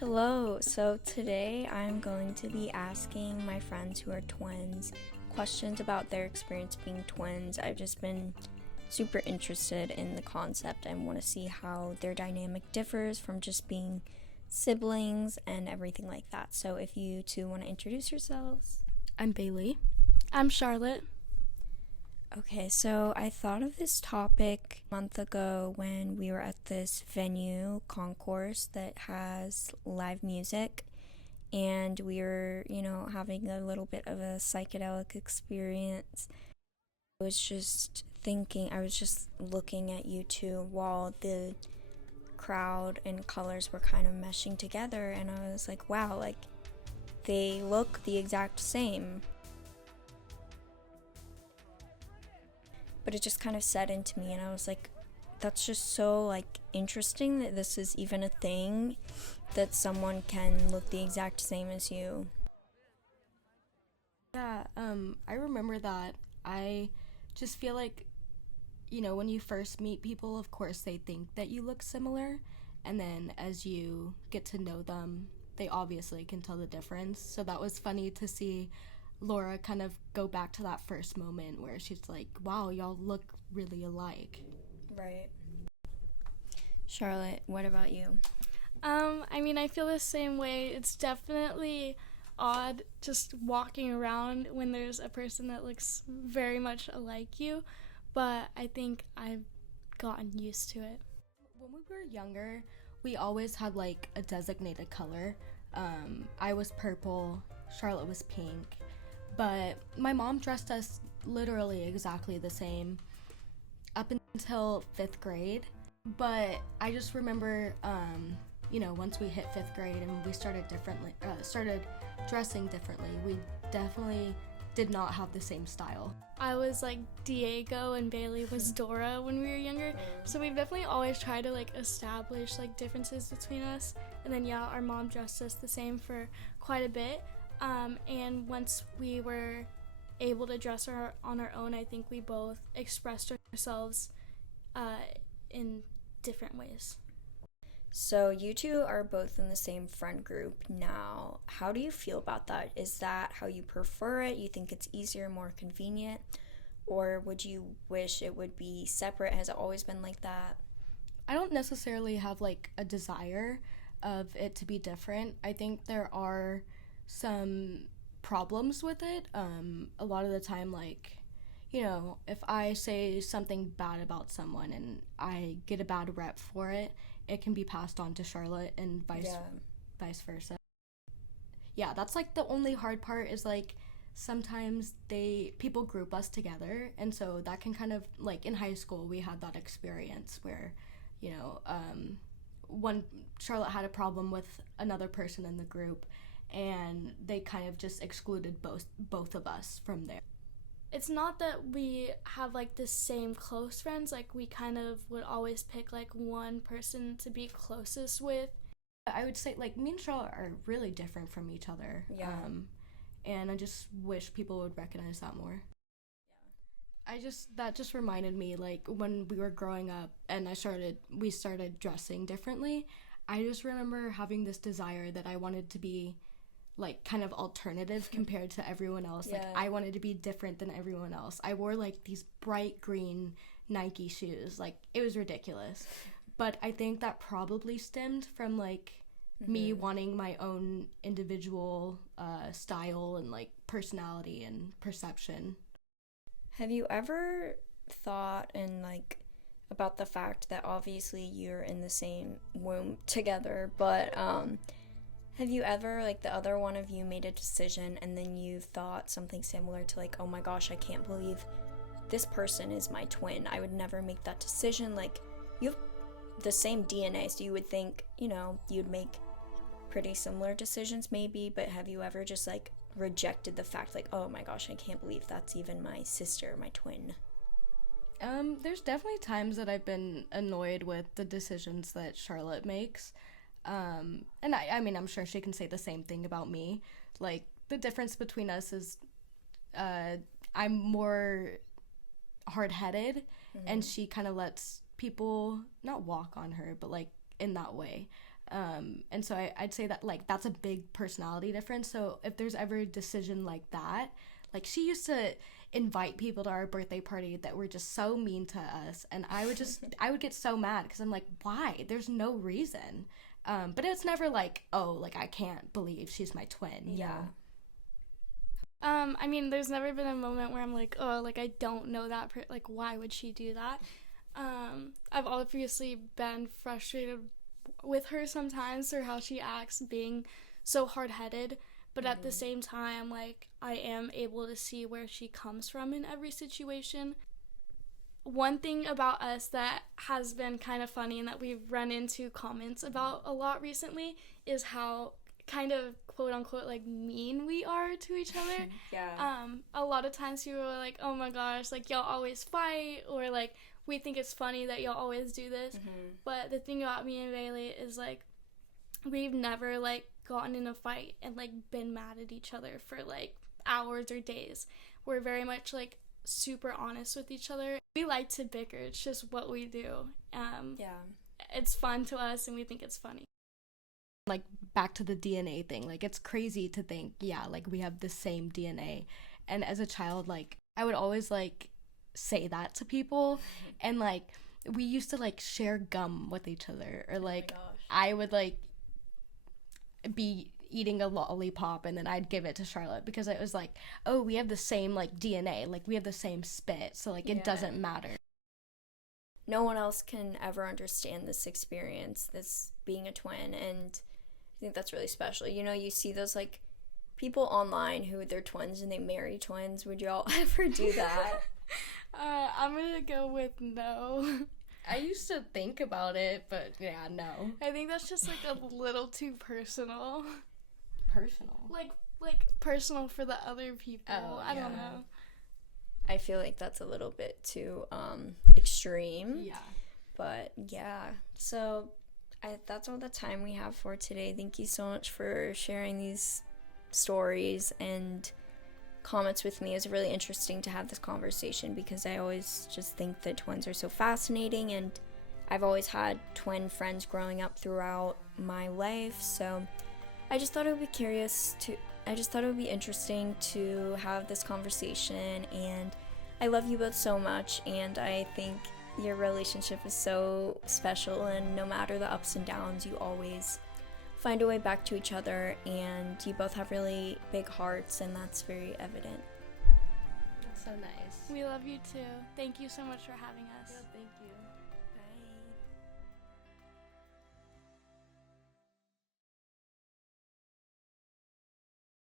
Hello, so today I'm going to be asking my friends who are twins questions about their experience being twins. I've just been super interested in the concept and want to see how their dynamic differs from just being siblings and everything like that. So if you two want to introduce yourselves. I'm Bailey. I'm Charlotte. Okay, so I thought of this topic a month ago when we were at this venue, concourse, that has live music, and we were, having a little bit of a psychedelic experience. I was just looking at you two while the crowd and colors were kind of meshing together, and I was like, wow, like, they look the exact same. But it just kind of set into me, and I was like, that's just so like interesting that this is even a thing, that someone can look the exact same as you. Yeah, I remember that. I just feel like, when you first meet people, of course, they think that you look similar. And then as you get to know them, they obviously can tell the difference. So that was funny to see Laura kind of go back to that first moment where she's like, wow, y'all look really alike. Right. Charlotte, what about you? I feel the same way. It's definitely odd just walking around when there's a person that looks very much alike you, but I think I've gotten used to it. When we were younger, we always had like a designated color. I was purple, Charlotte was pink, but my mom dressed us literally exactly the same up until 5th grade. But I just remember, once we hit 5th grade and we started dressing differently, we definitely did not have the same style. I was like Diego and Bailey was Dora when we were younger, so we've definitely always tried to like establish like differences between us. And then our mom dressed us the same for quite a bit. And once we were able to dress on our own, I think we both expressed ourselves in different ways. So you two are both in the same friend group now. How do you feel about that? Is that how you prefer it? You think it's easier, more convenient? Or would you wish it would be separate? Has it always been like that? I don't necessarily have like a desire of it to be different. I think there are some problems with it. A lot of the time, like, if I say something bad about someone and I get a bad rep for it, it can be passed on to Charlotte and vice versa. Yeah, that's like the only hard part is like sometimes people group us together, and so that can kind of like in high school we had that experience where, one Charlotte had a problem with another person in the group, and they kind of just excluded both of us from there. It's not that we have like the same close friends, like we kind of would always pick like one person to be closest with. I would say like me and Charlotte are really different from each other. Yeah. And I just wish people would recognize that more. That just reminded me like when we were growing up and we started dressing differently. I just remember having this desire that I wanted to be like kind of alternative compared to everyone else. Yeah. Like I wanted to be different than everyone else. I wore like these bright green Nike shoes. Like it was ridiculous. But I think that probably stemmed from like me wanting my own individual style and like personality and perception. Have you ever thought about the fact that obviously you're in the same womb together, but have you ever, like, the other one of you made a decision and then you thought something similar to, like, oh my gosh, I can't believe this person is my twin. I would never make that decision. Like, you have the same DNA, so you would think, you'd make pretty similar decisions maybe, but have you ever just, like, rejected the fact, like, oh my gosh, I can't believe that's even my sister, my twin? There's definitely times that I've been annoyed with the decisions that Charlotte makes. And I'm sure she can say the same thing about me. Like, the difference between us is, I'm more hard-headed, and she kind of lets people not walk on her, but like in that way. And so I'd say that like that's a big personality difference. So if there's ever a decision like that, like she used to invite people to our birthday party that were just so mean to us, and I would get so mad because I'm like, why? There's no reason. But it's never like, oh, like I can't believe she's my twin, you know? I mean, there's never been a moment where I'm like, oh, like I don't know that like why would she do that? I've obviously been frustrated with her sometimes for how she acts, being so hard-headed, but at the same time, like, I am able to see where she comes from in every situation. One thing about us that has been kind of funny and that we've run into comments about a lot recently is how kind of quote-unquote like mean we are to each other. A lot of times people are like, oh my gosh, like y'all always fight, or like we think it's funny that y'all always do this. But the thing about me and Bailey is like we've never like gotten in a fight and like been mad at each other for like hours or days. We're very much like super honest with each other. We like to bicker. It's just what we do. It's fun to us and we think it's funny. Like back to the DNA thing, like it's crazy to think, yeah, like we have the same DNA. And as a child, like I would always like say that to people, and like we used to like share gum with each other, or like I would like be eating a lollipop and then I'd give it to Charlotte because it was like, oh, we have the same like DNA, like we have the same spit, so like it doesn't matter. No one else can ever understand this experience, this being a twin, and I think that's really special. You know, you see those like people online who they're twins and they marry twins. Would y'all ever do that? I'm gonna go with no. I used to think about it, but yeah, no. I think that's just like a little too personal. Personal? Like personal for the other people. I don't know. I feel like that's a little bit too extreme. Yeah. But yeah, so that's all the time we have for today. Thank you so much for sharing these stories and comments with me. It was really interesting to have this conversation because I always just think that twins are so fascinating, and I've always had twin friends growing up throughout my life, so I just thought it would be interesting to have this conversation, and I love you both so much, and I think your relationship is so special, and no matter the ups and downs, you always find a way back to each other, and you both have really big hearts, and that's very evident. That's so nice. We love you too. Thank you so much for having us. Yeah, thank you.